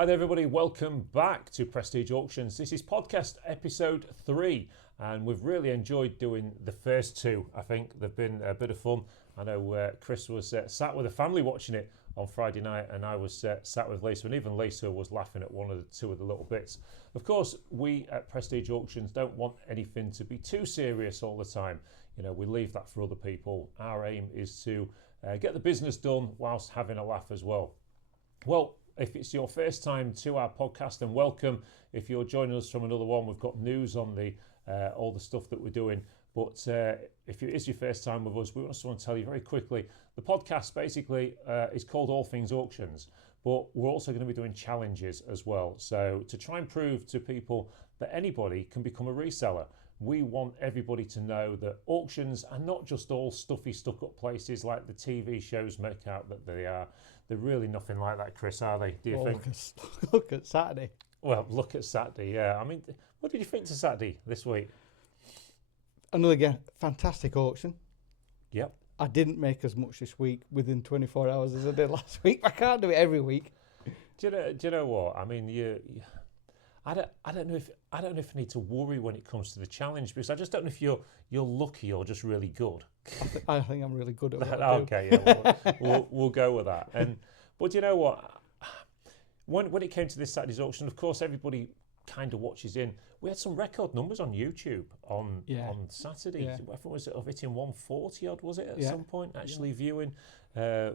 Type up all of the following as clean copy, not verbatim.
Hi there everybody, welcome back to Prestige Auctions. This is podcast episode 3 and we've really enjoyed doing the first two. I think they've been a bit of fun. I know Chris was sat with the family watching it on Friday night and I was sat with Lisa, and even Lisa was laughing at one of the two of the little bits. Of course, we at Prestige Auctions don't want anything to be too serious all the time. You know, we leave that for other people. Our aim is to get the business done whilst having a laugh as well. Well, if it's your first time to our podcast, then welcome. If you're joining us from another one, we've got news on the all the stuff that we're doing. But if it is your first time with us, we just want to tell you very quickly, the podcast basically is called All Things Auctions, but we're also going to be doing challenges as well. So to try and prove to people that anybody can become a reseller, we want everybody to know that auctions are not just all stuffy, stuck-up places like the TV shows make out that they are. They're really nothing like that, Chris, are they? Do you think? Look at Saturday. Well, look at Saturday, yeah. I mean, what did you think to Saturday this week? Another fantastic auction. Yep. I didn't make as much this week within 24 hours as I did last week. I can't do it every week. Do you know what? I mean, I don't know if I need to worry when it comes to the challenge, because I just don't know if you're lucky or just really good. I think I'm really good at what I do. Okay, yeah, we'll go with that. But you know what? When it came to this Saturday's auction, of course, everybody kind of watches in. We had some record numbers on YouTube on Saturday. Yeah. I think it was hitting 140 odd, was it at some point? Actually viewing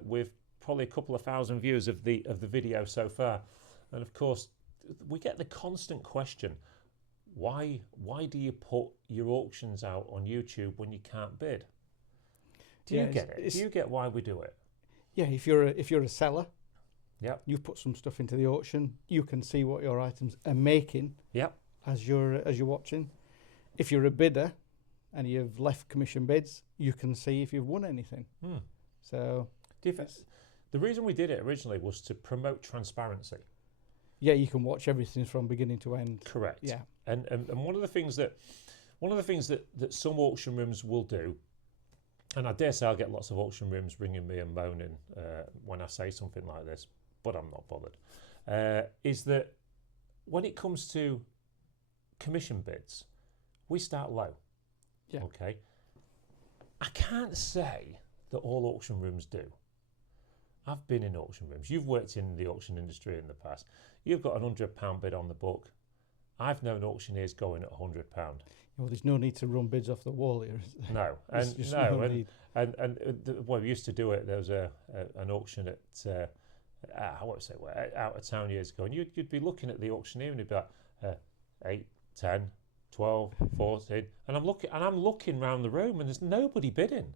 with probably a couple of thousand views of the video so far, and of course, we get the constant question, why do you put your auctions out on YouTube when you can't bid? Do you get it? Do you get why we do it? Yeah, if you're a seller, yep, you put some stuff into the auction, you can see what your items are making, yep, as you're watching. If you're a bidder and you've left commission bids, you can see if you've won anything. So the reason we did it originally was to promote transparency. Yeah, you can watch everything from beginning to end. Correct. Yeah. And one of the things that some auction rooms will do, and I dare say I'll get lots of auction rooms ringing me and moaning when I say something like this, but I'm not bothered, is that when it comes to commission bids, we start low. Yeah. Okay. I can't say that all auction rooms do. I've been in auction rooms. You've worked in the auction industry in the past. You've got £100 bid on the book. I've known auctioneers going at £100. Well, there's no need to run bids off the wall here. No, we used to do it. There was an auction at I won't say where, out of town years ago, and you'd be looking at the auctioneer and you'd be like 8, 10, 12, 14, and I'm looking around the room and there's nobody bidding.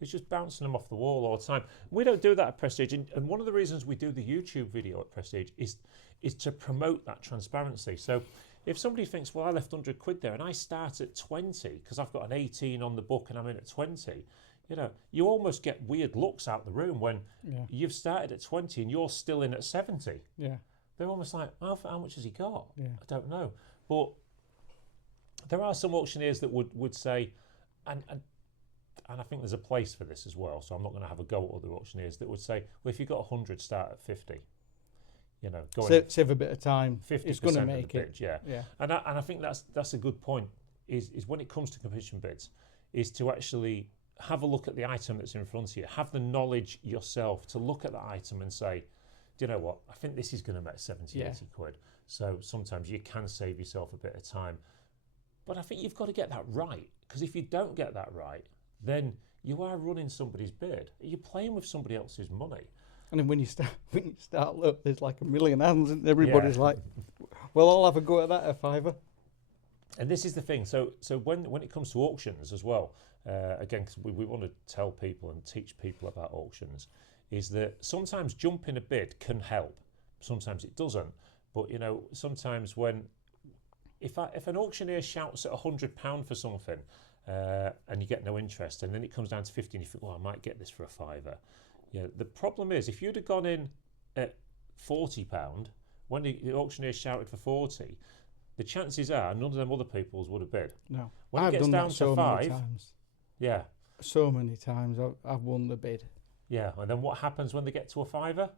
It's just bouncing them off the wall all the time. We don't do that at Prestige, and one of the reasons we do the YouTube video at Prestige is to promote that transparency. So if somebody thinks, well, I left 100 quid there and I start at 20 because I've got an 18 on the book and I'm in at 20, you know, you almost get weird looks out the room when you've started at 20 and you're still in at 70. Yeah. They're almost like, oh, how much has he got? Yeah. I don't know. But there are some auctioneers that would say, and I think there's a place for this as well, so I'm not going to have a go at other auctioneers that would say, well, if you've got 100, start at 50. You know, save a bit of time. 50% it's going to of make the it. bid, yeah. And I think that's a good point. Is when it comes to commission bids, is to actually have a look at the item that's in front of you, have the knowledge yourself to look at the item and say, do you know what? I think this is going to make 70, 80 quid. So sometimes you can save yourself a bit of time, but I think you've got to get that right, because if you don't get that right, then you are running somebody's bid. You're playing with somebody else's money. And then when you start, look, there's like a million hands, and everybody's like, "Well, I'll have a go at that, a fiver." And this is the thing. So when it comes to auctions as well, again, because we want to tell people and teach people about auctions, is that sometimes jumping a bid can help. Sometimes it doesn't. But you know, sometimes if an auctioneer shouts at £100 for something, and you get no interest, and then it comes down to 50 and you think, well, I might get this for a fiver. Yeah, the problem is, if you'd have gone in at £40 when the auctioneer shouted for 40, the chances are none of them other people's would have bid. No. When it gets down to 5, many times. Yeah. So many times I've won the bid. Yeah, and then what happens when they get to a fiver?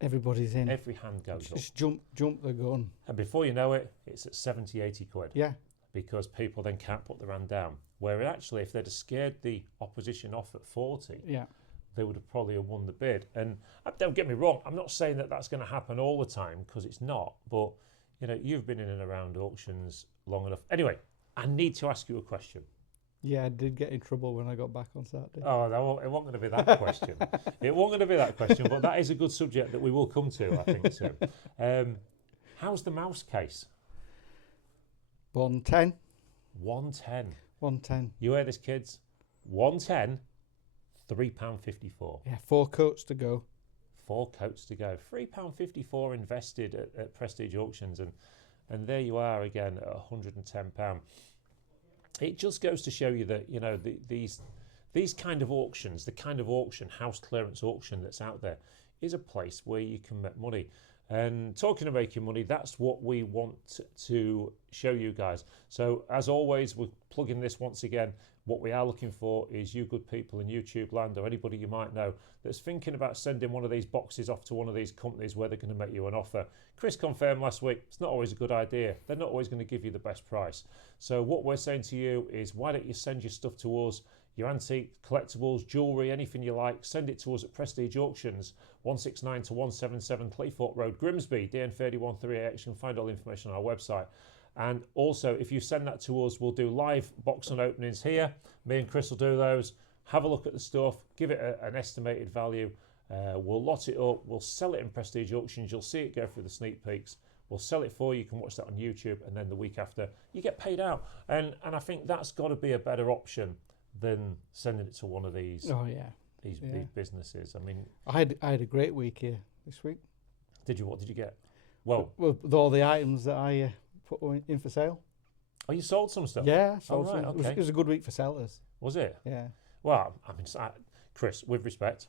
Everybody's in. Every hand goes up. Just jump the gun. And before you know it, it's at 70, 80 quid. Yeah. Because people then can't put their hand down. Where actually, if they'd have scared the opposition off at 40, Yeah. they would have probably won the bid. And don't get me wrong, I'm not saying that that's going to happen all the time, because it's not. But, you've been in and around auctions long enough. Anyway, I need to ask you a question. Yeah, I did get in trouble when I got back on Saturday. Oh, no, it wasn't going to be that question. It wasn't going to be that question, but that is a good subject that we will come to, I think, too. How's the mouse case? 110. 110. 110. You hear this, kids? 110, £3.54. Yeah, 4 coats to go. 4 coats to go. £3.54 invested at Prestige Auctions, and there you are again at £110. It just goes to show you that these kind of auctions, the kind of auction, house clearance auction that's out there, is a place where you can make money. And talking of making money, that's what we want to show you guys. So as always, we're plugging this once again. What we are looking for is you good people in YouTube land, or anybody you might know that's thinking about sending one of these boxes off to one of these companies where they're going to make you an offer. Chris confirmed last week, it's not always a good idea. They're not always going to give you the best price. So what we're saying to you is, why don't you send your stuff to us, your antique, collectibles, jewellery, anything you like, send it to us at Prestige Auctions, 169 to 177 Clayford Road, Grimsby, DN313AX. You can find all the information on our website. And also, if you send that to us, we'll do live box and openings here. Me and Chris will do those. Have a look at the stuff, give it an estimated value. We'll lot it up. We'll sell it in Prestige Auctions. You'll see it go through the sneak peeks. We'll sell it for you. You can watch that on YouTube, and then the week after, you get paid out. And I think that's got to be a better option than sending it to one of these. Oh yeah. These businesses. I mean, I had a great week here this week. Did you? What did you get? Well, with all the items that I put in for sale. Oh, you sold some stuff? Yeah, I sold right, some. okay. It was a good week for sellers. Was it? Yeah. Well, I mean, Chris, with respect,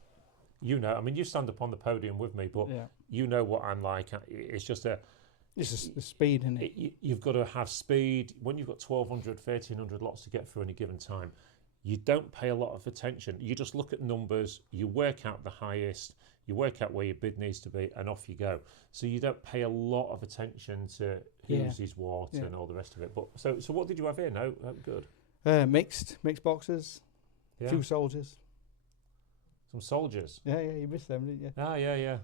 you stand up on the podium with me, but you know what I'm like. It's just It's the speed, isn't it? You've got to have speed. When you've got 1,200, 1,300 lots to get through in a given time, you don't pay a lot of attention. You just look at numbers, you work out the highest, you work out where your bid needs to be, and off you go. So you don't pay a lot of attention to whose is what and all the rest of it. But so what did you have here? No, good. Mixed boxes, a few soldiers. Some soldiers. Yeah, you missed them, didn't you? Ah, yeah.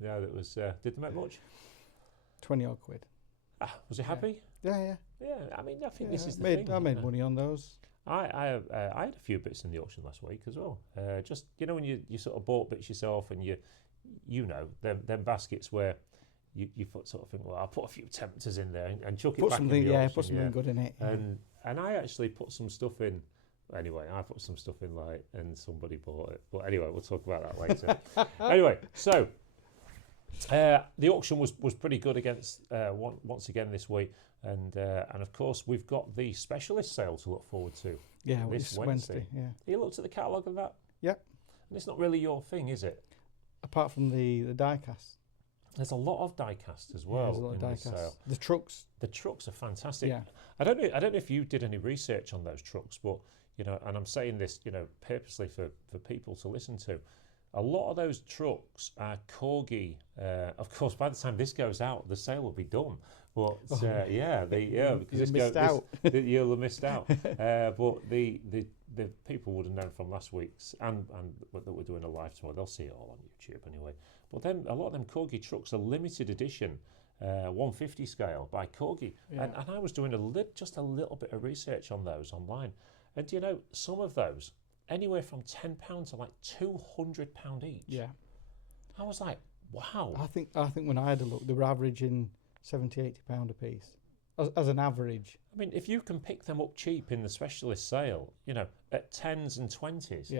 That was. Did they make much? 20 odd quid. Was he happy? Yeah. Yeah, I mean, I think this is the thing. I made money on those. I had a few bits in the auction last week as well. Just when you sort of bought bits yourself, and them baskets where you sort of think, well, I'll put a few tempters in there and chuck it back in the auction. Put something good in it. And I actually put some stuff in. Anyway, I put some stuff in and somebody bought it. But anyway, we'll talk about that later. Anyway, so the auction was pretty good against once again this week. And of course, we've got the specialist sale to look forward to. Yeah, this Wednesday. Yeah. You looked at the catalogue of that? Yeah. And it's not really your thing, is it? Apart from the die cast. There's a lot of die cast as well. There's a lot of die cast. Sale. The trucks. The trucks are fantastic. Yeah. I don't know if you did any research on those trucks, but and I'm saying this purposely for people to listen to. A lot of those trucks are Corgi. Of course, by the time this goes out, the sale will be done. But because you'll have missed out. But the people would have known from last week's and that we're doing a live tomorrow. They'll see it all on YouTube anyway. But then a lot of them Corgi trucks are limited edition, 150 scale by Corgi. Yeah. And I was doing just a little bit of research on those online, and some of those anywhere from £10 to like £200 each. Yeah. I was like, wow. I think when I had a look, they were averaging £70-80 a piece as an average. I mean, if you can pick them up cheap in the specialist sale, at 10s and 20s,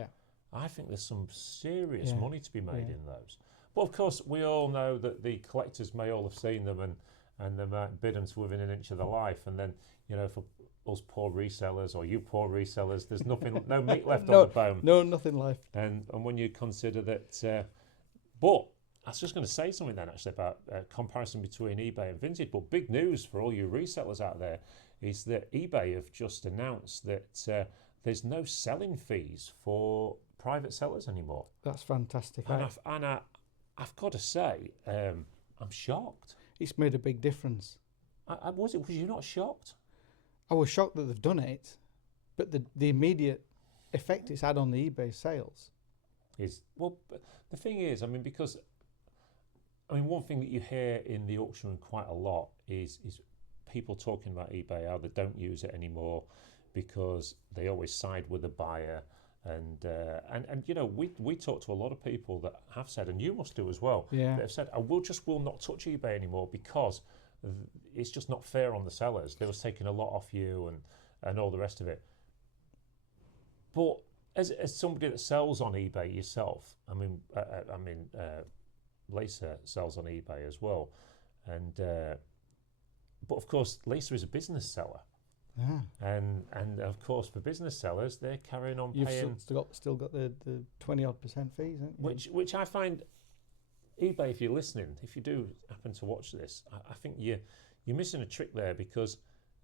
I think there's some serious money to be made in those. But of course, we all know that the collectors may all have seen them and they might bid them to within an inch of their life, and then for us poor resellers or you poor resellers, there's no meat left on the bone. No, nothing left. And when you consider that, but I was just going to say something then actually about comparison between eBay and Vinted. But big news for all you resellers out there is that eBay have just announced that there's no selling fees for private sellers anymore. That's fantastic. And I've got to say, I'm shocked. It's made a big difference. Was you not shocked? I was shocked that they've done it, but the immediate effect it's had on the eBay sales But the thing is, I mean, because one thing that you hear in the auction room quite a lot is people talking about eBay, how they don't use it anymore because they always side with the buyer. And you know, we talk to a lot of people that have said, and you must do as well, that have said, I will not touch eBay anymore because it's just not fair on the sellers. They was taking a lot off you and all the rest of it. But as somebody that sells on eBay yourself, Lisa sells on eBay as well, and but of course Lisa is a business seller. And of course for business sellers they're carrying on paying. You've still got the 20% fees, haven't you? Which I find eBay, if you're listening, if you do happen to watch this, I think you're missing a trick there, because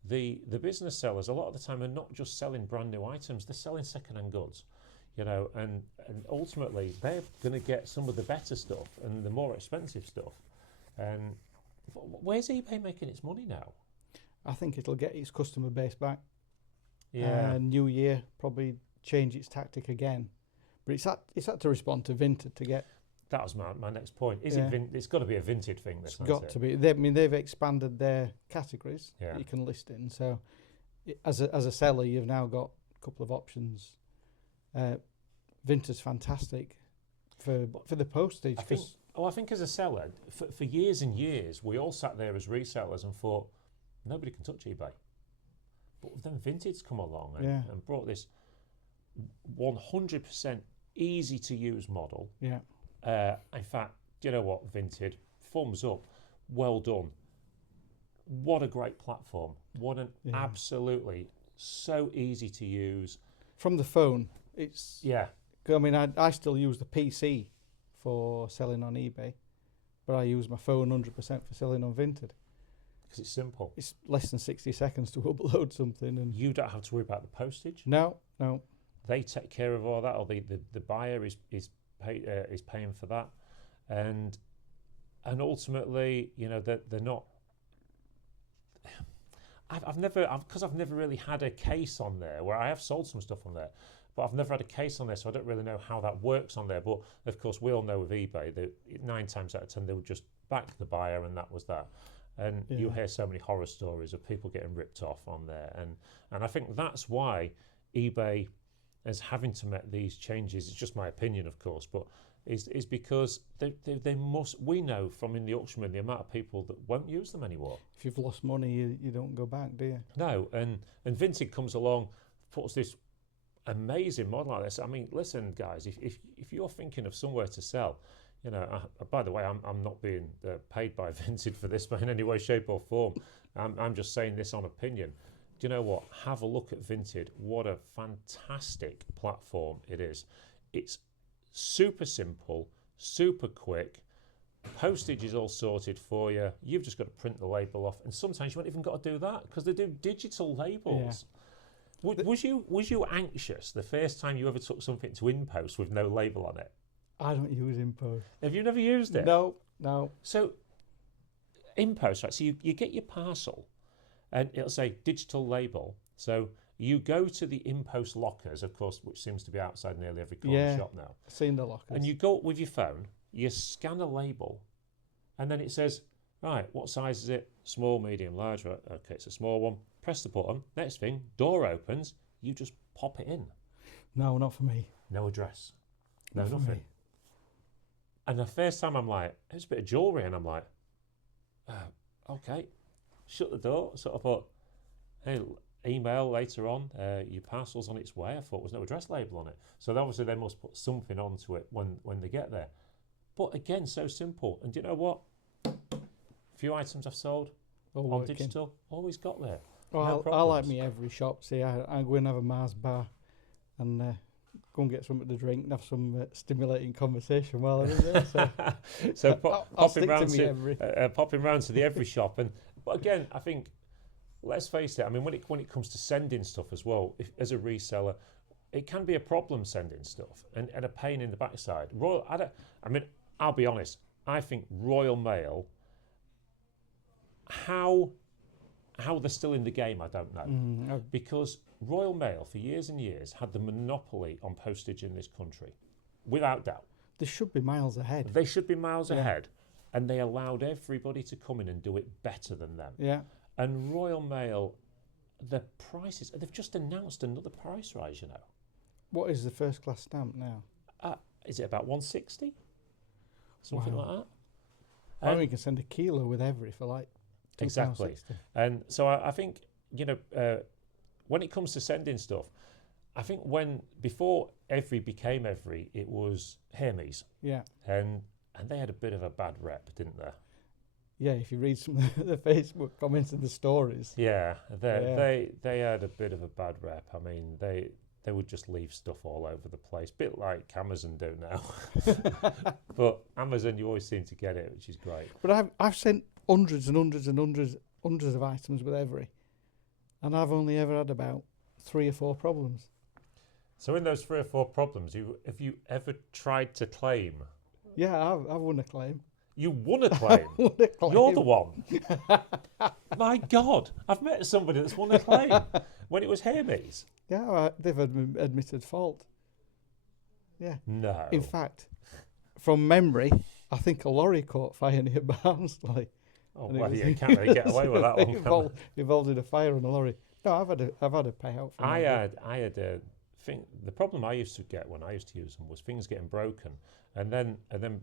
the business sellers a lot of the time are not just selling brand new items, they're selling second-hand goods, you know, and ultimately they're going to get some of the better stuff and the more expensive stuff. And where's eBay making its money now? I think it'll get its customer base back. Yeah. New year probably change its tactic again, but it's had to respond to Vinted to get. That was my next point. It's got to be a Vinted thing. It's got to be. They've expanded their categories that you can list in. So, as a seller, you've now got a couple of options. Vinted's fantastic for the postage. I think as a seller, for years and years, we all sat there as resellers and thought, nobody can touch eBay. But then Vinted's come along and brought this 100% easy to use model. Yeah. In fact, you know what, Vinted, thumbs up, well done. What a great platform. What an absolutely so easy to use. From the phone, it's... Yeah. I mean, I still use the PC for selling on eBay, but I use my phone 100% for selling on Vinted. Because it's simple. It's less than 60 seconds to upload something. And you don't have to worry about the postage. No. They take care of all that, or the buyer is paying for that. And ultimately, you know, they're not... I've never really had a case on there, where I have sold some stuff on there, but I've never had a case on there, so I don't really know how that works on there. But of course, we all know with eBay that 9 times out of 10 they would just back the buyer, and that was that. And you hear so many horror stories of people getting ripped off on there, and I think that's why eBay is having to make these changes. It's just my opinion, of course, but is because they must. We know from in the auction room the amount of people that won't use them anymore. If you've lost money, you don't go back, do you? No, and Vinted comes along, puts this amazing model like this. I mean, listen, guys, if you're thinking of somewhere to sell, you know, by the way, I'm not being paid by Vinted for this in any way, shape or form. I'm just saying this on opinion. Do you know what? Have a look at Vinted. What a fantastic platform it is. It's super simple, super quick. Postage is all sorted for you. You've just got to print the label off, and sometimes you haven't even got to do that because they do digital labels. Yeah. Was you anxious the first time you ever took something to InPost with no label on it? I don't use InPost. Have you never used it? No. So InPost, right? So you get your parcel, and it'll say digital label. So you go to the InPost lockers, of course, which seems to be outside nearly every corner shop now. I've seen the lockers. And you go up with your phone, you scan a label, and then it says, right, what size is it? Small, medium, large. Right, okay, it's a small one. Press the button. Next thing, door opens. You just pop it in. No, not for me. No address. No, not nothing. For me. And the first time I'm like, it's a bit of jewellery, and I'm like, okay. Shut the door. Sort of thought, hey, email later on, your parcel's on its way. I thought there was no address label on it. So obviously they must put something onto it when they get there. But again, so simple. And do you know what? A few items I've sold on digital, always got there. Well, no I like me every shop. See, I go and have a Mars bar and go and get something to drink and have some stimulating conversation while I'm in there. So popping round to the every shop. But again, I think, let's face it, I mean, when it comes to sending stuff as well, as a reseller, it can be a problem sending stuff and a pain in the backside. I'll be honest, I think Royal Mail, how they're still in the game, I don't know. Because Royal Mail, for years and years, had the monopoly on postage in this country, without doubt. They should be miles ahead. They should be miles ahead. And they allowed everybody to come in and do it better than them. Yeah. And Royal Mail, the prices, they've just announced another price rise, you know. What is the first class stamp now? Is it about 160? Something like that. I mean, you can send a kilo with every for like exactly. £2.60. And so I think, you know, when it comes to sending stuff, I think before Every became Every, it was Hermes. Yeah. And they had a bit of a bad rep, didn't they? Yeah, if you read some of the Facebook comments and the stories. Yeah, they had a bit of a bad rep. I mean, they would just leave stuff all over the place, bit like Amazon do now. But Amazon, you always seem to get it, which is great. But I've sent hundreds and hundreds and hundreds of items with Every, and I've only ever had about 3 or 4 problems. So in those 3 or 4 problems, have you ever tried to claim? Yeah, I've won a claim. You won a claim? Won a claim. You're the one. My God, I've met somebody that's won a claim when it was Hermes. Yeah, they've admitted fault. Yeah. No. In fact, from memory, I think a lorry caught fire near Barnsley. Oh, well, you can't really get away with that one. Involved in a fire on a lorry. No, I've had a payout. I had a thing. The problem I used to get when I used to use them was things getting broken, and then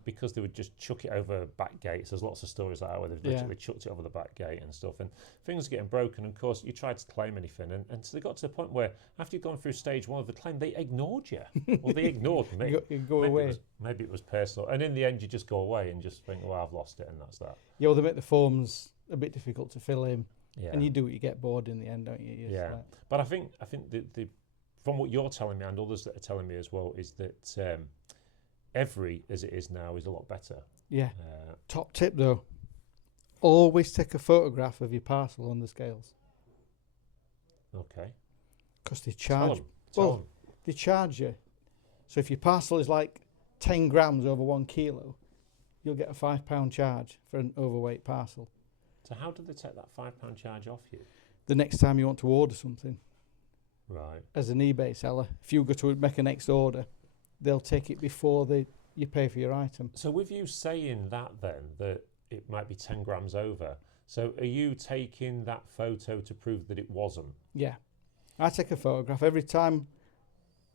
because they would just chuck it over back gates. There's lots of stories like that where they've literally chucked it over the back gate and stuff, and things getting broken. And of course, you tried to claim anything, and so they got to the point where after you've gone through stage 1 of the claim, they ignored you. Well, they ignored me. You go away. Maybe it was personal, and in the end, you just go away and just think, "Well, I've lost it," and that's that. Yeah, well, they make the forms a bit difficult to fill in. Yeah. And you do it, you get bored in the end, don't you? Yeah. But I think the from what you're telling me and others that are telling me as well is that Every, as it is now, is a lot better. Yeah. Top tip though, always take a photograph of your parcel on the scales. Okay. Because they charge. Tell them. They charge you. So if your parcel is like 10 grams over 1 kilo, you'll get a £5 charge for an overweight parcel. So how do they take that £5 charge off you? The next time you want to order something, right? As an eBay seller, if you go to make a next order, they'll take it before you pay for your item. So with you saying that then, that it might be 10 grams over, so are you taking that photo to prove that it wasn't? Yeah. I take a photograph every time,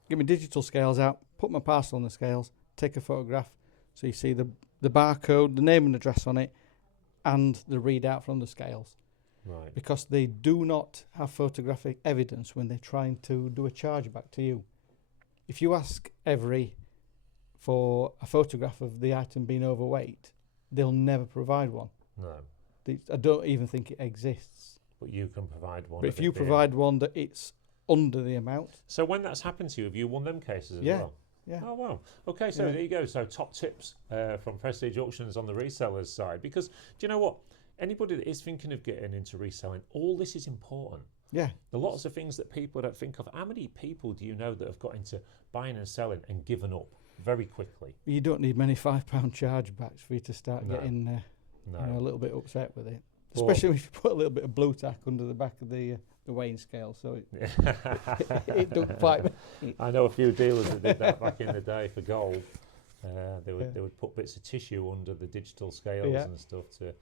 get my digital scales out, put my parcel on the scales, take a photograph, so you see the barcode, the name and address on it, and the readout from the scales. Right. Because they do not have photographic evidence when they're trying to do a chargeback to you. If you ask Every for a photograph of the item being overweight, they'll never provide one. No. I don't even think it exists. But you can provide one. But if you provide one that it's under the amount. So when that's happened to you, have you won them cases as well? Yeah. Oh, wow. Okay, so there you go. So top tips from Prestige Auctions on the resellers side. Because do you know what? Anybody that is thinking of getting into reselling, all this is important. Yeah. There are lots of things that people don't think of. How many people do you know that have got into buying and selling and given up very quickly? You don't need many £5 chargebacks for you to start getting a little bit upset with it. Especially if you put a little bit of blue tack under the back of the weighing scale, so it don't quite. I know a few dealers that did that back in the day for gold. They would put bits of tissue under the digital scales and stuff to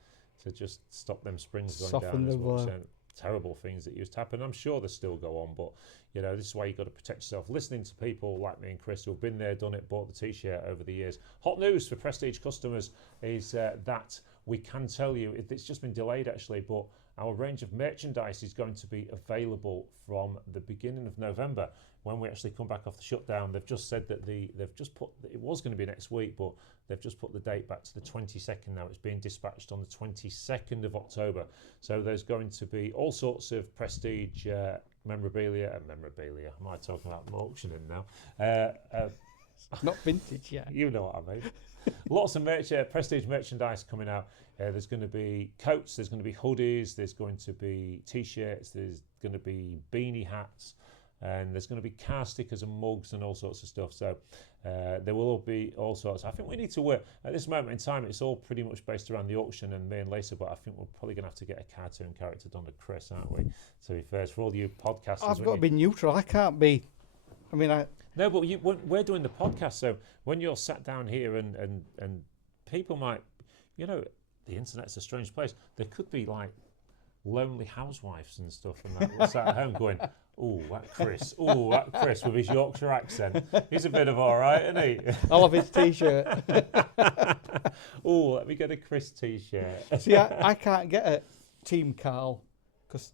just stop them springs going Soften down as the much. Terrible things that used to happen. I'm sure they still go on, but you know, this is why you've got to protect yourself. Listening to people like me and Chris who've been there, done it, bought the t-shirt over the years. Hot news for Prestige customers is that we can tell you, it's just been delayed actually, but our range of merchandise is going to be available from the beginning of November when we actually come back off the shutdown. They've just said that it was going to be next week, but they've just put the date back to the 22nd now. It's being dispatched on the 22nd of October. So there's going to be all sorts of Prestige memorabilia. Am I talking about auctioning now? Not vintage yet. You know what I mean. Lots of Prestige merchandise coming out. There's going to be coats, there's going to be hoodies, there's going to be t-shirts, there's going to be beanie hats. and there's going to be car stickers and mugs and all sorts of stuff. So there will be all sorts. I think we need to work at this moment in time. It's all pretty much based around the auction and me and Lisa, but I think we're probably going to have to get a cartoon character done to Chris, aren't we? To be fair, for all you podcasters, I've got to be neutral. I can't be. I mean, no, but we're doing the podcast, so when you're sat down here and people might, the internet's a strange place. There could be like lonely housewives and stuff and that sat at home going, oh, that Chris with his Yorkshire accent. He's a bit of all right, isn't he? I love his T-shirt. Oh, let me get a Chris T-shirt. See, I can't get a Team Carl because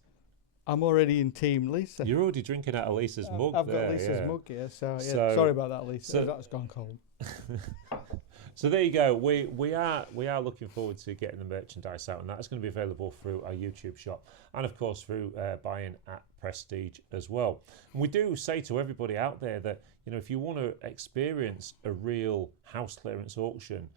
I'm already in Team Lisa. You're already drinking out of Lisa's mug. I've got Lisa's mug here, so sorry about that, Lisa. So that's gone cold. So there you go. We are looking forward to getting the merchandise out, and that's going to be available through our YouTube shop, and of course through buying at Prestige as well. And we do say to everybody out there that if you want to experience a real house clearance auction,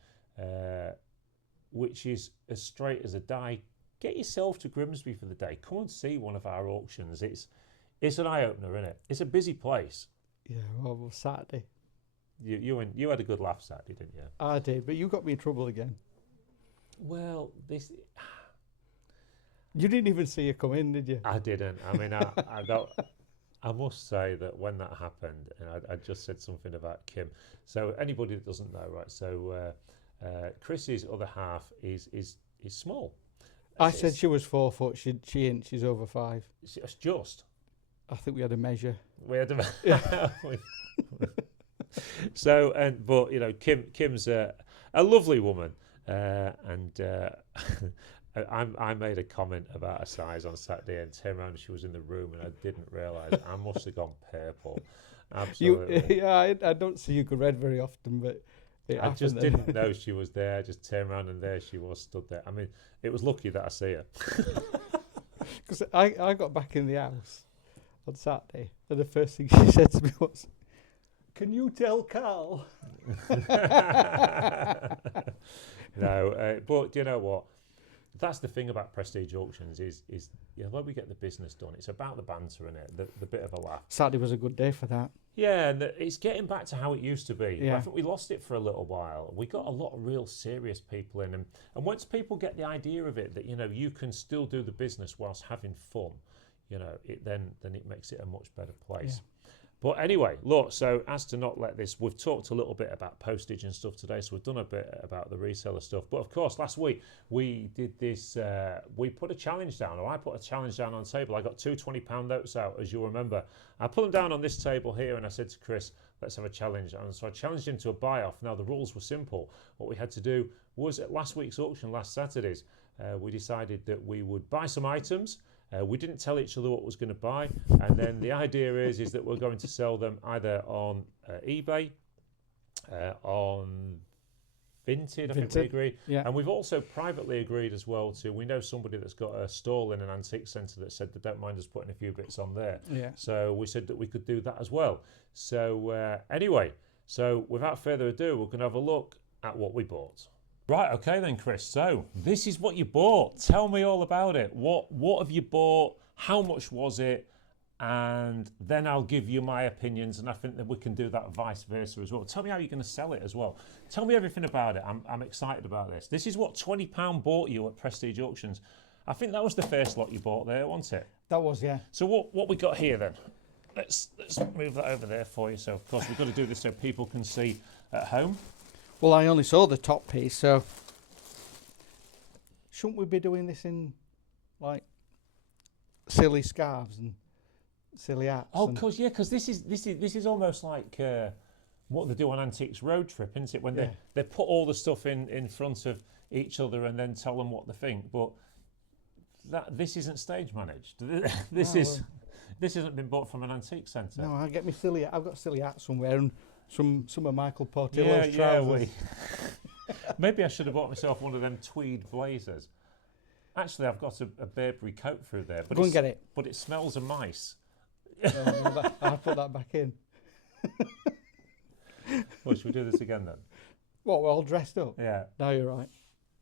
which is as straight as a die, get yourself to Grimsby for the day. Come and see one of our auctions. It's an eye opener, isn't it? It's a busy place. Yeah, well, Saturday. You had a good laugh Saturday, didn't you? I did, but you got me in trouble again. Well, this. You didn't even see her come in, did you? I didn't. I mean, I must say that when that happened, and I just said something about Kim. So anybody that doesn't know, right? So Chris's other half is small. I said she was 4 foot. She ain't. She's over 5. It's just. I think we had a measure. We had a measure. So, but Kim's a lovely woman, and I made a comment about her size on Saturday and turned around and she was in the room and I didn't realise. I must have gone purple. Absolutely. I don't see you go red very often, but I just didn't know she was there. I just turned around and there she was, stood there. I mean, it was lucky that I see her. Because I got back in the house on Saturday and the first thing she said to me was, "Can you tell Carl?" No, but you know what? That's the thing about Prestige auctions is although we get the business done, it's about the banter in it, the bit of a laugh. Saturday was a good day for that. Yeah, and it's getting back to how it used to be. Yeah. I think we lost it for a little while. We got a lot of real serious people in, and once people get the idea of it, that you can still do the business whilst having fun, then it makes it a much better place. Yeah. But anyway, look, so as to not let this, we've talked a little bit about postage and stuff today, so we've done a bit about the reseller stuff. But of course, last week we did this, we put a challenge down, or I put a challenge down on the table. I got two £20 notes out, as you'll remember. I put them down on this table here and I said to Chris, let's have a challenge. And so I challenged him to a buy-off. Now, the rules were simple. What we had to do was at last week's auction, last Saturday's, we decided that we would buy some items. We didn't tell each other what was going to buy, and then the idea is that we're going to sell them either on eBay, on Vinted, I think we agreed. Yeah. And we've also privately agreed as well we know somebody that's got a stall in an antique centre that said they don't mind us putting a few bits on there. Yeah. So we said that we could do that as well. So anyway, so without further ado, we're going to have a look at what we bought. Right, okay then, Chris. So this is what you bought. Tell me all about it. What have you bought? How much was it? And then I'll give you my opinions, and I think that we can do that vice versa as well. Tell me how you're going to sell it as well. Tell me everything about it. I'm excited about this. This is what £20 bought you at Prestige Auctions. I think that was the first lot you bought there, wasn't it? That was, yeah. So what we got here then? Let's move that over there for you. So of course we've got to do this so people can see at home. Well, I only saw the top piece, so shouldn't we be doing this in like silly scarves and silly hats? Oh, because this is almost like what they do on Antiques Road Trip, isn't it? When they put all the stuff in front of each other and then tell them what they think. But this isn't stage managed. This hasn't been bought from an antique centre. No, I get me silly. I've got silly hats somewhere and some of Michael Portillo's trousers. Maybe I should have bought myself one of them tweed blazers. Actually, I've got a Burberry coat through there. But go and get it. But it smells of mice. I'll put that back in. Well, should we do this again then? What, we're all dressed up? Yeah. No, you're right.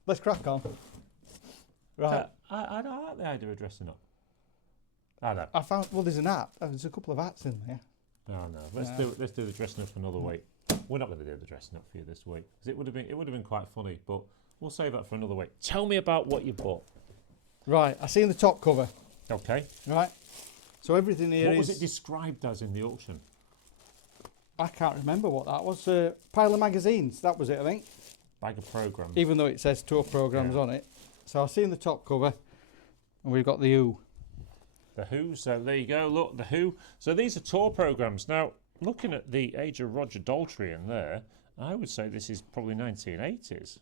Let's crack on. Right. I like the idea of dressing up. I know. I found, well, there's an app. There's a couple of apps in there. Oh no. Let's do the dressing up another week. We're not going to do the dressing up for you this week because it would have been quite funny, but we'll save that for another week. Tell me about what you bought. Right, I seen the top cover. Okay. Right. So everything here What was it described as in the auction? I can't remember what that was. Pile of magazines. That was it, I think. Bag of programs. Even though it says tour programs on it. So I've seen the top cover, and we've got the Who. The Who. So there you go. Look, the Who. So these are tour programs. Now, looking at the age of Roger Daltrey in there, I would say this is probably 1980s.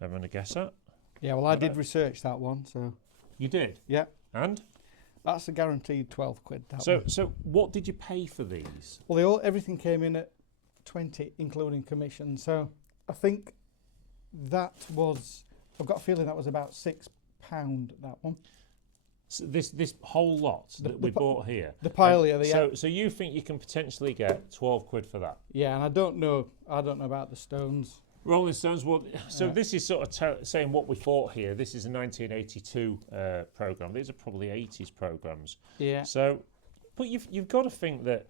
I'm going to guess that. Yeah, well, I did research that one, so. You did? Yeah. And? That's a guaranteed 12 quid. So what did you pay for these? Well, everything came in at 20, including commission. So I think that was, I've got a feeling that was about £6, that one. So this whole lot that we bought here. The pile here. So you think you can potentially get 12 quid for that? Yeah, and I don't know about the stones. Rolling Stones. Well, so this is sort of saying what we bought here. This is a 1982 program. These are probably 80s programs. Yeah. So, but you've got to think that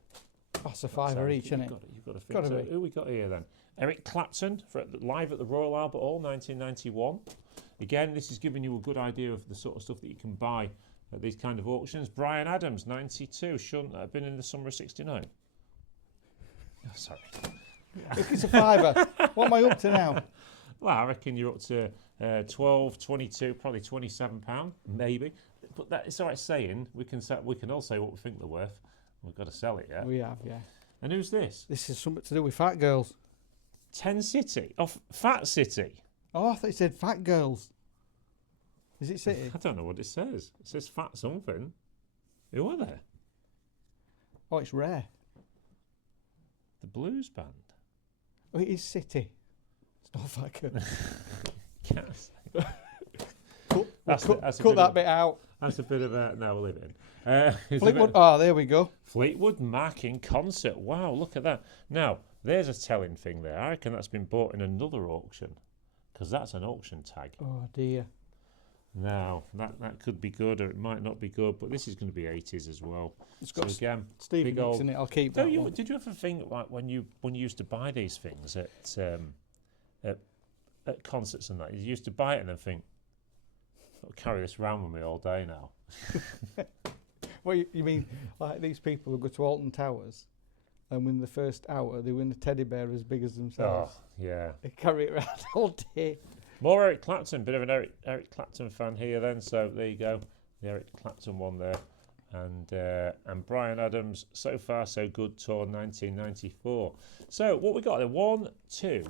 that's a fiver each, isn't it? You've got to think. So who we got here then? Eric Clapton live at the Royal Albert Hall, 1991. Again, this is giving you a good idea of the sort of stuff that you can buy at these kind of auctions. Bryan Adams, 92. Shouldn't that have been in the summer of '69? Oh, sorry. Look, it's a fiver. What am I up to now? Well, I reckon you're up to 12, 22, probably £27, maybe. But that it's all right saying. We can all say what we think they're worth. We've got to sell it, yeah? We have, yeah. And who's this? This is something to do with fat girls. 10 City. Oh, Fat City. Oh, I thought it said fat girls. Is it City? I don't know what it says. It says fat something. Who are they? Oh, it's Rare. The Blues Band. Oh, it is City. It's not fat girls. Cut that bit out. That's a bit of a... No, we'll leave it in. Fleetwood. Oh, there we go. Fleetwood Mac in concert. Wow, look at that. Now, there's a telling thing there. I reckon that's been bought in another auction because that's an auction tag. Oh, dear. Now, that could be good or it might not be good, but this is going to be 80s as well. It's got again, Stevie Nicks in it. I'll keep that one. Did you ever think, like, when you used to buy these things at concerts and that, you used to buy it and then think, I'll carry this around with me all day now? What you mean, like these people who go to Alton Towers and win the first hour, they win a teddy bear as big as themselves. Oh, yeah. They carry it around all day. More Eric Clapton, bit of an Eric Clapton fan here then, so there you go. The Eric Clapton one there. And Bryan Adams, So Far So Good Tour 1994. So what we got there? 1, 2,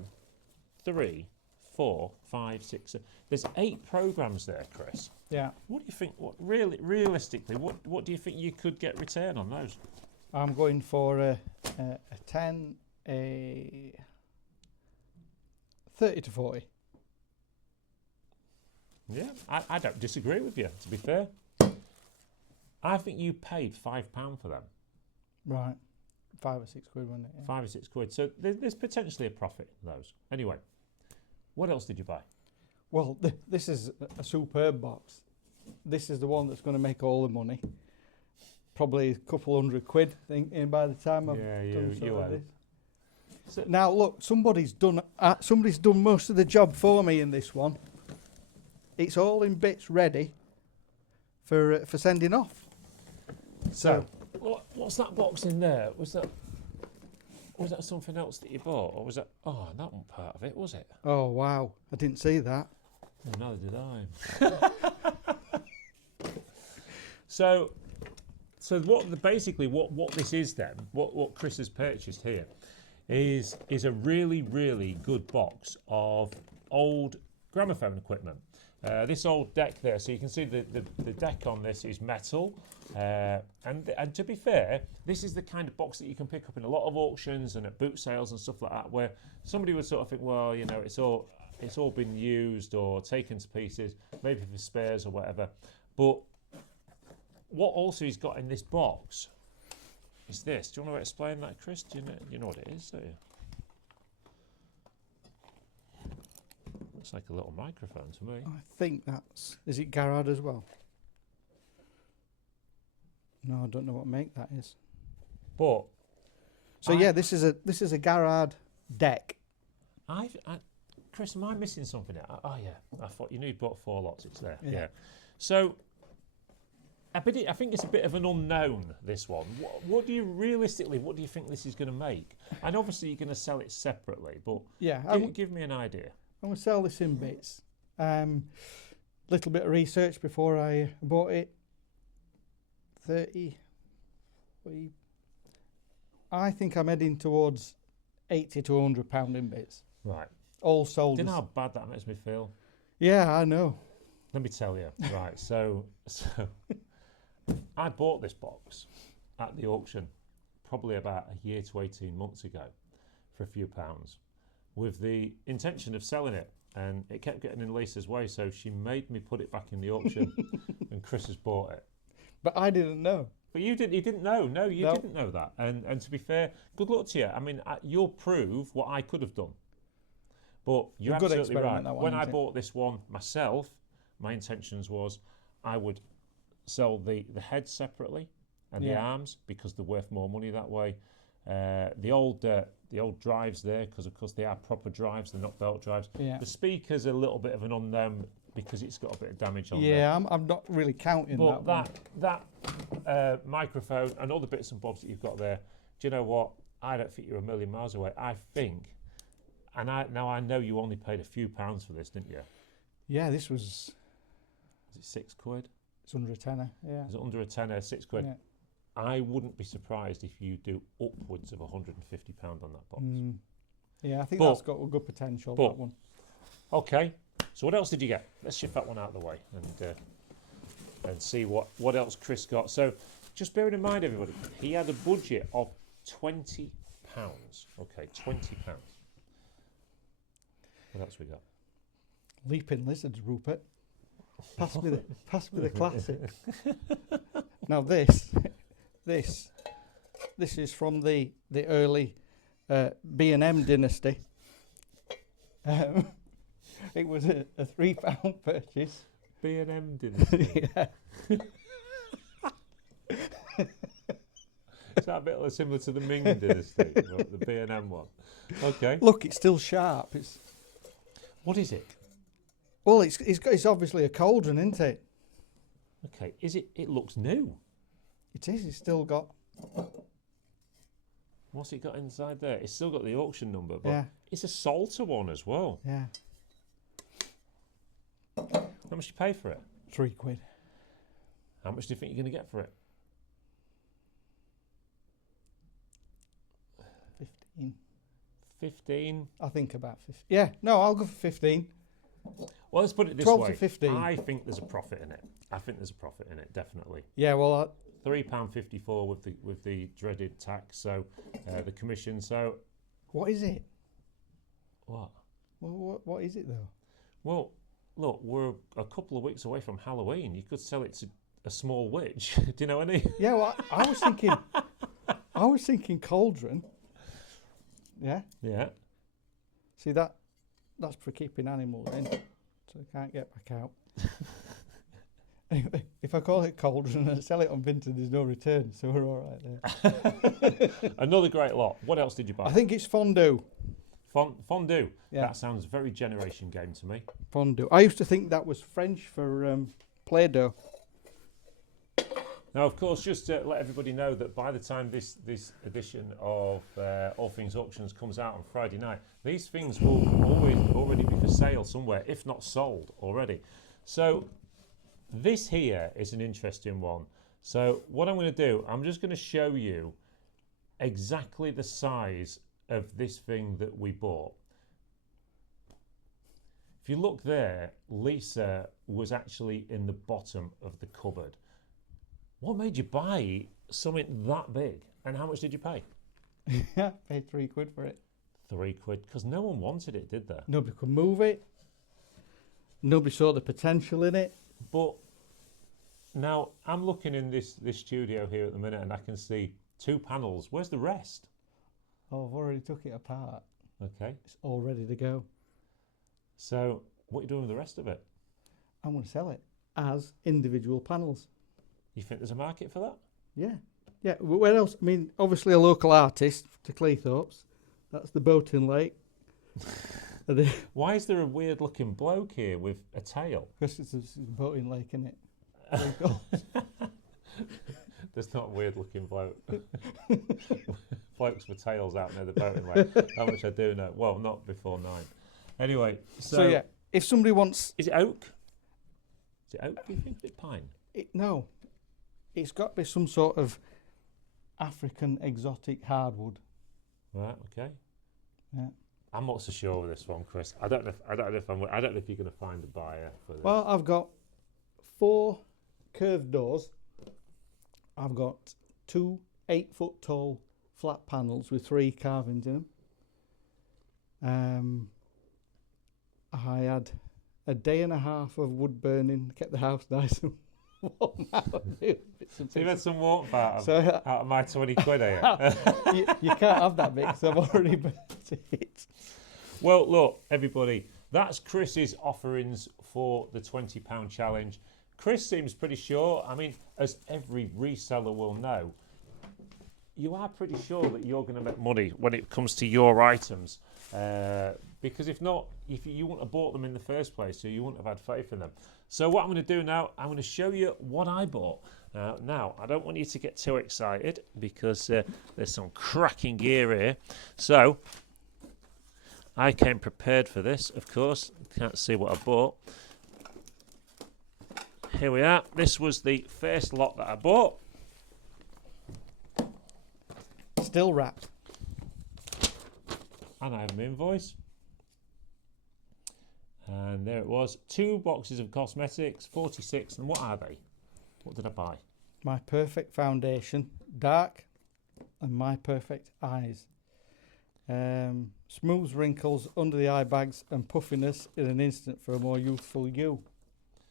3, 4, 5, 6. There's 8 programs there, Chris. Yeah. What do you think? Realistically, what do you think you could get return on those? I'm going for a 10, a 30 to 40. Yeah, I don't disagree with you, to be fair. I think you paid £5 for them. Right. 5 or 6 quid, wasn't it? Yeah. 5 or 6 quid. So there's potentially a profit in those. Anyway, what else did you buy? Well, this is a superb box. This is the one that's going to make all the money. Probably a couple £100, by the time I've done something like this. So now look, somebody's done most of the job for me in this one. It's all in bits ready for sending off. So what's that box in there? Was that something else that you bought, or was that? Oh, that wasn't part of it, was it? Oh wow, I didn't see that. Well, neither did I. So what this is then? What Chris has purchased here is a really, really good box of old gramophone equipment. This old deck there, so you can see the deck on this is metal, and to be fair, this is the kind of box that you can pick up in a lot of auctions and at boot sales and stuff like that, where somebody would sort of think, well, you know, it's all been used or taken to pieces, maybe for spares or whatever. But what also he's got in this box is this. Do you want to explain that, Chris? Do you know what it is, don't you? Looks like a little microphone to me. I think is it Garrard as well? No, I don't know what make that is. But So yeah, this is a Garrard deck. Chris, am I missing something? Oh yeah, I thought you bought 4 lots. It's there. Yeah. Yeah. So I think it's a bit of an unknown. This one. What do you think this is going to make? And obviously you're going to sell it separately, but Yeah, give me an idea. I'm going to sell this in bits. Little bit of research before I bought it. 30. I think I'm heading towards 80 to 100 pound in bits. Right. All sold. Do you know how bad that makes me feel? Yeah, I know. Let me tell you. Right. So I bought this box at the auction probably about a year to 18 months ago for a few pounds with the intention of selling it. And it kept getting in Lisa's way, so she made me put it back in the auction and Chris has bought it. But I didn't know. But you didn't know. No, you didn't know that. And to be fair, good luck to you. I mean, you'll prove what I could have done. But you're absolutely right. When I bought this one myself, my intentions was I would sell the head separately and the arms because they're worth more money that way. The old drives there, because of course they are proper drives, they're not belt drives. Yeah. The speaker's a little bit of an unknown because it's got a bit of damage on there. Yeah, I'm not really counting But that microphone and all the bits and bobs that you've got there, do you know what? I don't think you're a million miles away. I think, and I know you only paid a few pounds for this, didn't you? Yeah, this was... Is it £6? It's under a tenner, yeah. Is it under a tenner, £6? Yeah. I wouldn't be surprised if you do upwards of £150 on that box. Yeah, I think that's got a good potential, that one. Okay, so what else did you get? Let's shift that one out of the way and see what else Chris got. So just bearing in mind, everybody, he had a budget of £20. Okay, £20. What else we got? Leaping lizards, Rupert. Pass me the classic. Now this is from the early B&M dynasty. It was a £3 purchase. B&M dynasty. Yeah. Is that a bit similar to the Ming dynasty, the B&M one? Okay. Look, it's still sharp. What is it? Well, it's obviously a cauldron, isn't it? Okay. It looks new. It is. It's still got. What's it got inside there? It's still got the auction number, but it's a Salter one as well. Yeah. How much do you pay for it? £3. How much do you think you're going to get for it? 15. 15? I think about 15. Yeah, no, I'll go for 15. Well, let's put it this 12 way. to 15. I think there's a profit in it. Definitely. Yeah, well, £3.54 with the dreaded tax, so the commission. So, what is it? What? Well, what is it though? Well, look, we're a couple of weeks away from Halloween. You could sell it to a small witch. Do you know any? Yeah, well, I was thinking cauldron. Yeah. Yeah. See that's for keeping animals in, so they can't get back out. Anyway, if I call it cauldron and sell it on Vinted, there's no return, so we're all right there. Another great lot. What else did you buy? I think it's fondue. Fondue. Yeah. That sounds very Generation Game to me. Fondue. I used to think that was French for Play-Doh. Now, of course, just to let everybody know that by the time this edition of All Things Auctions comes out on Friday night, these things will already be for sale somewhere, if not sold already. So this here is an interesting one. So what I'm going to do, I'm just going to show you exactly the size of this thing that we bought. If you look there, Lisa was actually in the bottom of the cupboard. What made you buy something that big? And how much did you pay? Yeah, paid £3 for it. £3, because no one wanted it, did they? Nobody could move it. Nobody saw the potential in it. But now I'm looking in this studio here at the minute and I can see 2 panels. Where's the rest? Oh, I've already took it apart. Okay. It's all ready to go. So what are you doing with the rest of it? I'm going to sell it as individual panels. You think there's a market for that? Yeah. Yeah. Where else? I mean, obviously a local artist to Cleethorpes. That's the Boating Lake. Why is there a weird looking bloke here with a tail? Because it's a Boating Lake, isn't it? There's not a weird looking bloke. Blokes with tails out near the boating lake. How much I do know. Well, not before 9. Anyway, so yeah, if somebody wants... Is it oak? Is it oak, do you think? Is it pine? No. It's got to be some sort of African exotic hardwood. Right, okay. Yeah. I'm not so sure with this one, Chris. I don't know if you're going to find a buyer for this. Well, I've got 4 curved doors. I've got 2 8-foot tall flat panels with 3 carvings in them. I had a day and a half of wood burning, kept the house nice and warm. So you had some warmth out of my 20 quid here. you can't have that bit because I've already burnt it. Well, look, everybody, that's Chris's offerings for the £20 challenge. Chris seems pretty sure. I mean, as every reseller will know, you are pretty sure that you're going to make money when it comes to your items. Because if not, if you wouldn't have bought them in the first place, so you wouldn't have had faith in them. So what I'm going to do now, I'm going to show you what I bought. Now, I don't want you to get too excited because there's some cracking gear here. So, I came prepared for this, of course. Can't see what I bought. Here we are. This was the first lot that I bought. Still wrapped. And I have my invoice. And there it was. 2 boxes of cosmetics, 46. And what are they? What did I buy? My Perfect Foundation, dark, and My Perfect Eyes. Smooths wrinkles under the eye bags and puffiness in an instant for a more youthful you.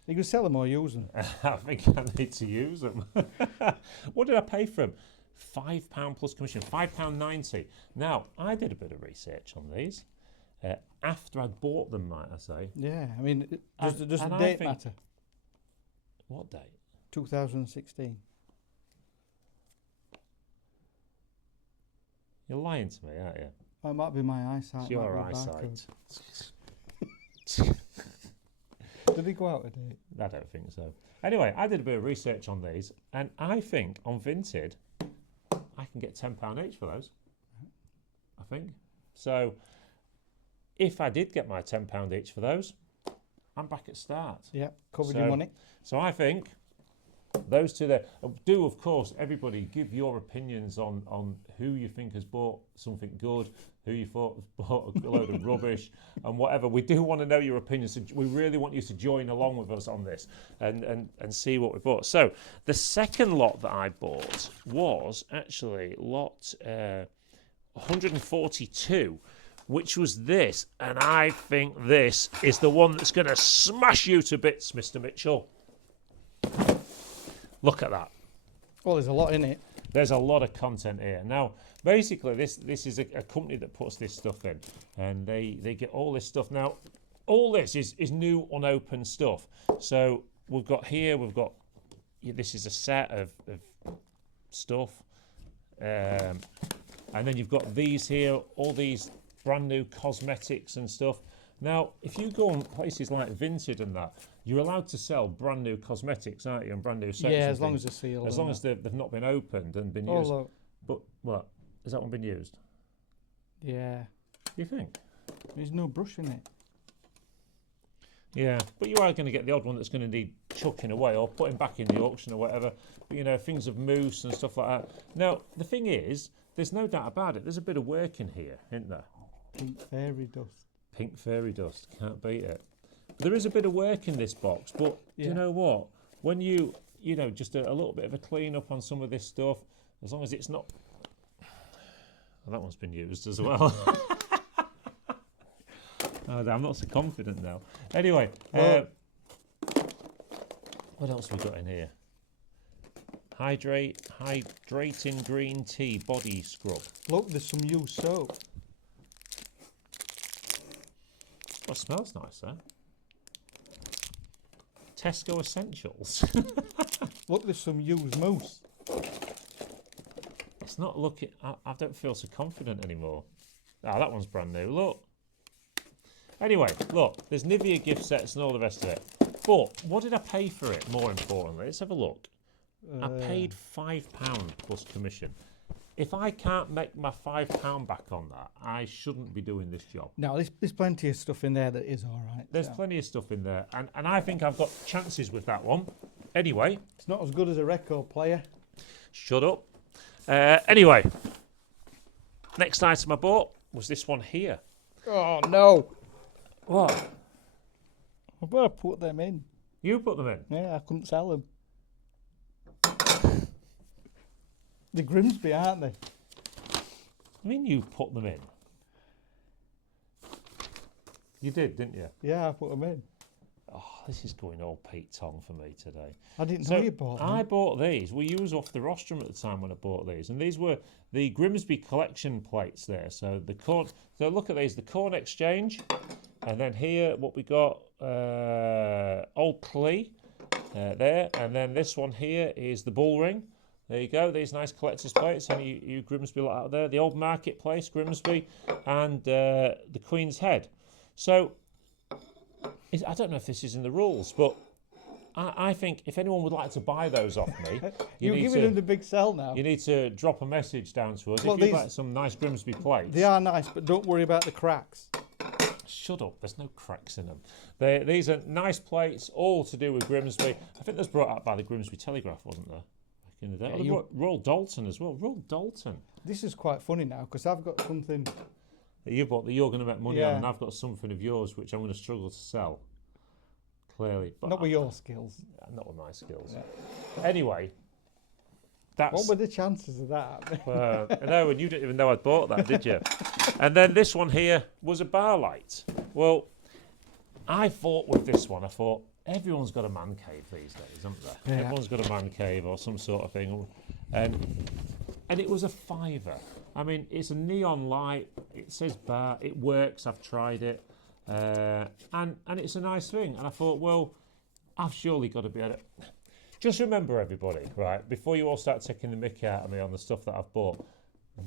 You can sell them or use them. I think I need to use them. What did I pay for them? £5 plus commission, £5.90. Now, I did a bit of research on these. After I bought them, might I say. Yeah, I mean, does the date matter? What date? 2016. You're lying to me, aren't you? Oh, it might be my eyesight. It's your eyesight. Did they go out a date? I don't think so. Anyway, I did a bit of research on these, and I think on Vinted, I can get £10 each for those. I think. So, if I did get my £10 each for those, I'm back at start. Yeah, covered your money. So I think those two there. Do, of course, everybody give your opinions on who you think has bought something good, who you thought has bought a load of rubbish, and whatever. We do want to know your opinions. So we really want you to join along with us on this and see what we bought. So the second lot that I bought was actually lot 142, which was this. And I think this is the one that's going to smash you to bits, Mr. Mitchell. Look at that. Well, there's a lot in it. There's a lot of content here. Now, basically, this is a company that puts this stuff in, and they get all this stuff. Now, all this is new, unopened stuff. So we've got this is a set of stuff, and then you've got these here, all these brand new cosmetics and stuff. Now, if you go on places like Vinted and that, you're allowed to sell brand new cosmetics, aren't you, and brand new soaps. Yeah, as long as they're sealed. As long as they've not been opened and been used. But what? Has that one been used? Yeah. You think? There's no brush in it. Yeah, but you are going to get the odd one that's going to need chucking away or putting back in the auction or whatever. But, you know, things of mousse and stuff like that. Now, the thing is, there's no doubt about it. There's a bit of work in here, isn't there? Pink fairy dust. Pink fairy dust. Can't beat it. There is a bit of work in this box, but you know what? When you know, just a little bit of a clean up on some of this stuff, as long as it's not... Well, that one's been used as well. Oh, I'm not so confident now. Anyway, what else have we got in here? Hydrating green tea body scrub. Look, there's some used soap. Well, it smells nice, huh? Tesco Essentials. Look, there's some used mousse. It's not looking. I don't feel so confident anymore. Ah, that one's brand new. Look. Anyway, look. There's Nivea gift sets and all the rest of it. But what did I pay for it? More importantly, let's have a look. I paid £5 plus commission. If I can't make my £5 back on that, I shouldn't be doing this job. No, there's plenty of stuff in there that is all right. There's plenty of stuff in there, and I think I've got chances with that one. Anyway. It's not as good as a record player. Shut up. Anyway, next item I bought was this one here. Oh, no. What? I better put them in. You put them in? Yeah, I couldn't sell them. The Grimsby, aren't they? I mean, you put them in. You did, didn't you? Yeah, I put them in. Oh, this is going all Pete Tong for me today. I didn't know you bought them. I bought these. We was off the rostrum at the time when I bought these, and these were the Grimsby collection plates there. So the corn. So look at these, the Corn Exchange, and then here what we got, Old Clee, there, and then this one here is the Bull Ring. There you go, these nice collector's plates, and you Grimsby lot out there, the Old Marketplace, Grimsby, and the Queen's Head. So, I don't know if this is in the rules, but I think if anyone would like to buy those off me... You're giving them the big sell now. You need to drop a message down to us. Well, if you'd like some nice Grimsby plates... They are nice, but don't worry about the cracks. Shut up, there's no cracks in them. These are nice plates, all to do with Grimsby. I think that's brought out by the Grimsby Telegraph, wasn't there? In the day. Yeah, Royal Dalton as well. Royal Dalton. This is quite funny now because I've got something that you bought that you're going to make money Yeah. on, and I've got something of yours which I'm going to struggle to sell. Clearly, but not with your skills. Not with my skills. Yeah. Anyway, that's what were the chances of that? no, and you didn't even know I'd bought that, did you? And then this one here was a bar light. Well, I thought with this one, everyone's got a man cave these days, haven't they? Yeah. Everyone's got a man cave or some sort of thing. And it was a £5. I mean, it's a neon light. It says bar. It works. I've tried it. And it's a nice thing. And I thought, well, I've surely got to be able to... Just remember, everybody, right, before you all start taking the mickey out of me on the stuff that I've bought,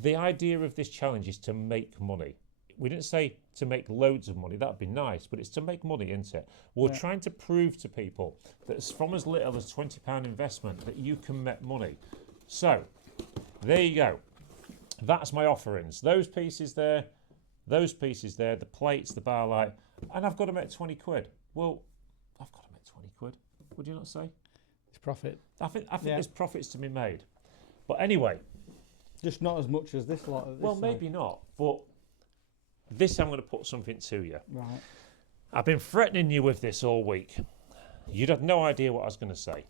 the idea of this challenge is to make money. We didn't say to make loads of money, that'd be nice, but it's to make money, isn't it? We're trying to prove to people that it's from as little as £20 investment that you can make money. So, there you go. That's my offerings. Those pieces there, the plates, the bar light, and I've got to make 20 quid. Well, I've got to make 20 quid. Would you not say? It's profit. I think there's profits to be made. But anyway. Just not as much as this lot. Well, maybe not, but... This I'm going to put something to you. Right. I've been threatening you with this all week. You'd have no idea what I was going to say.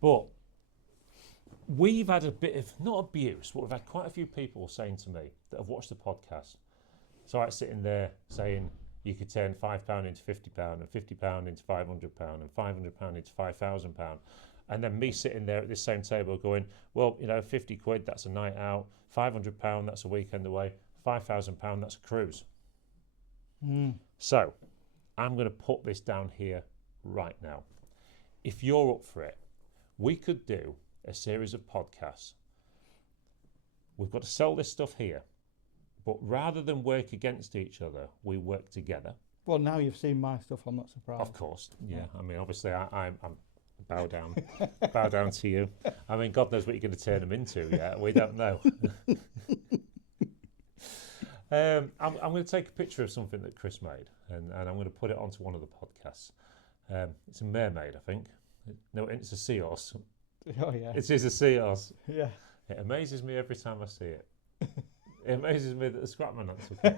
But we've had a bit of, not abuse, but we've had quite a few people saying to me that have watched the podcast. So I'm sitting there saying you could turn £5 into £50 and £50 into £500 and £500 into £5,000. And then me sitting there at this same table going, well, 50 quid, that's a night out. £500, that's a weekend away. £5,000, that's a cruise. So, I'm going to put this down here right now. If you're up for it, we could do a series of podcasts. We've got to sell this stuff here, but rather than work against each other, we work together. Well, now you've seen my stuff, I'm not surprised. Of course, yeah. I mean, obviously, I'm bow down to you. I mean, God knows what you're going to turn them into. Yeah, we don't know. I'm going to take a picture of something that Chris made, and I'm going to put it onto one of the podcasts. It's a mermaid, I think. No, it's a seahorse. Oh, yeah. It is a seahorse. Yeah. It amazes me every time I see it. It amazes me that the scrapman took it.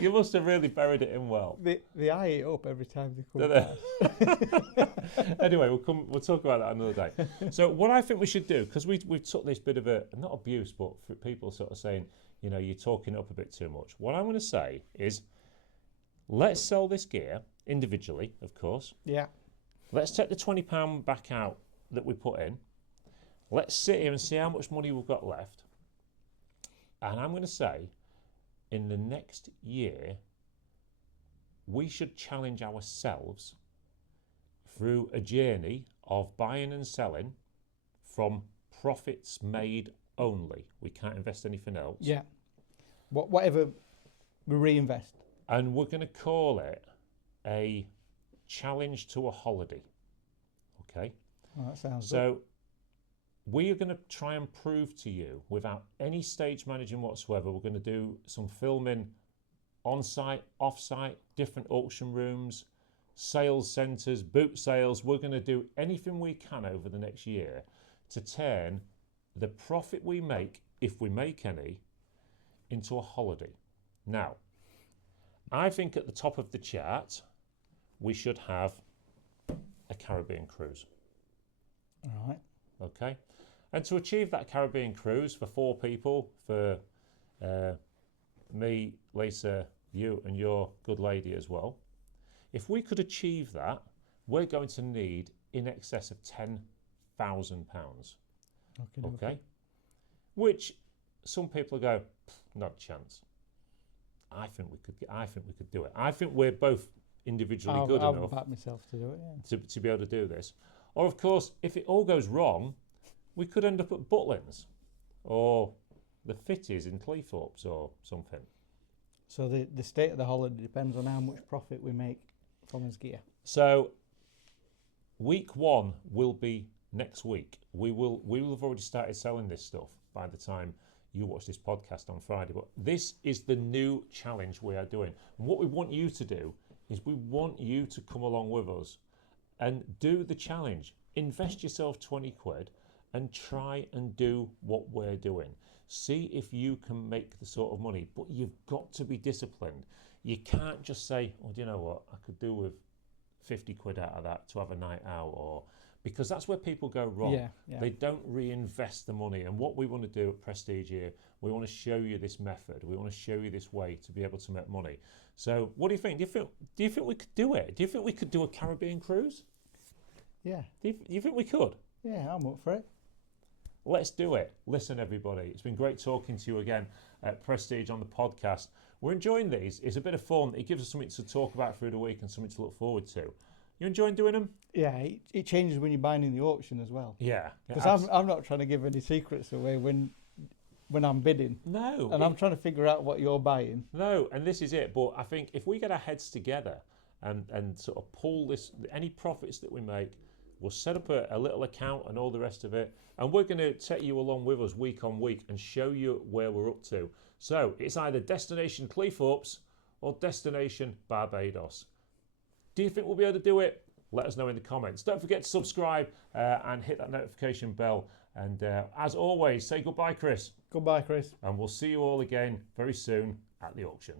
You must have really buried it in well. They eye it up every time they come past. Anyway, we'll talk about that another day. So what I think we should do, because we've took this bit of not abuse, but for people sort of saying, you're talking up a bit too much. What I'm going to say is, let's sell this gear individually, of course. Yeah. Let's take the £20 back out that we put in. Let's sit here and see how much money we've got left. And I'm going to say, in the next year, we should challenge ourselves through a journey of buying and selling from profits made only. We can't invest anything else. Yeah. Whatever we reinvest. And we're going to call it a challenge to a holiday. Okay? Oh, that sounds good. So we are going to try and prove to you, without any stage managing whatsoever, we're going to do some filming on-site, off-site, different auction rooms, sales centres, boot sales. We're going to do anything we can over the next year to turn the profit we make, if we make any, into a holiday. Now, I think at the top of the chart, we should have a Caribbean cruise. All right. Okay? And to achieve that Caribbean cruise for 4 people, for me, Lisa, you and your good lady as well, if we could achieve that, we're going to need in excess of £10,000. Okay? Which some people go, not a chance. I think we could do it. I think we're both individually good enough. I'll back myself to do it, yeah. to be able to do this. Or of course, if it all goes wrong, we could end up at Butlins or the Fitties in Cleethorpes or something. So the state of the holiday depends on how much profit we make from his gear. So week 1 will be next week. We will have already started selling this stuff by the time you watch this podcast on Friday. But this is the new challenge we are doing. And what we want you to do is we want you to come along with us and do the challenge. Invest yourself 20 quid and try and do what we're doing. See if you can make the sort of money, but you've got to be disciplined. You can't just say, oh, do you know what, I could do with 50 quid out of that to have a night out, or because that's where people go wrong. Yeah. They don't reinvest the money. And what we want to do at Prestige here, we want to show you this method. We want to show you this way to be able to make money. So what do you think? Do you think we could do it? Do you think we could do a Caribbean cruise? Yeah. Do you think we could? Yeah, I'm up for it. Let's do it. Listen, everybody, it's been great talking to you again at Prestige on the podcast. We're enjoying these. It's a bit of fun. It gives us something to talk about through the week and something to look forward to. You enjoying doing them? Yeah, it changes when you're buying in the auction as well. Yeah. Because I'm not trying to give any secrets away when I'm bidding. No. And I'm trying to figure out what you're buying. No, and this is it. But I think if we get our heads together and sort of pull this, any profits that we make, we'll set up a little account and all the rest of it. And we're going to take you along with us week on week and show you where we're up to. So it's either Destination Cleethorpes or Destination Barbados. Do you think we'll be able to do it? Let us know in the comments. Don't forget to subscribe and hit that notification bell. And as always, say goodbye, Chris. Goodbye, Chris. And we'll see you all again very soon at the auction.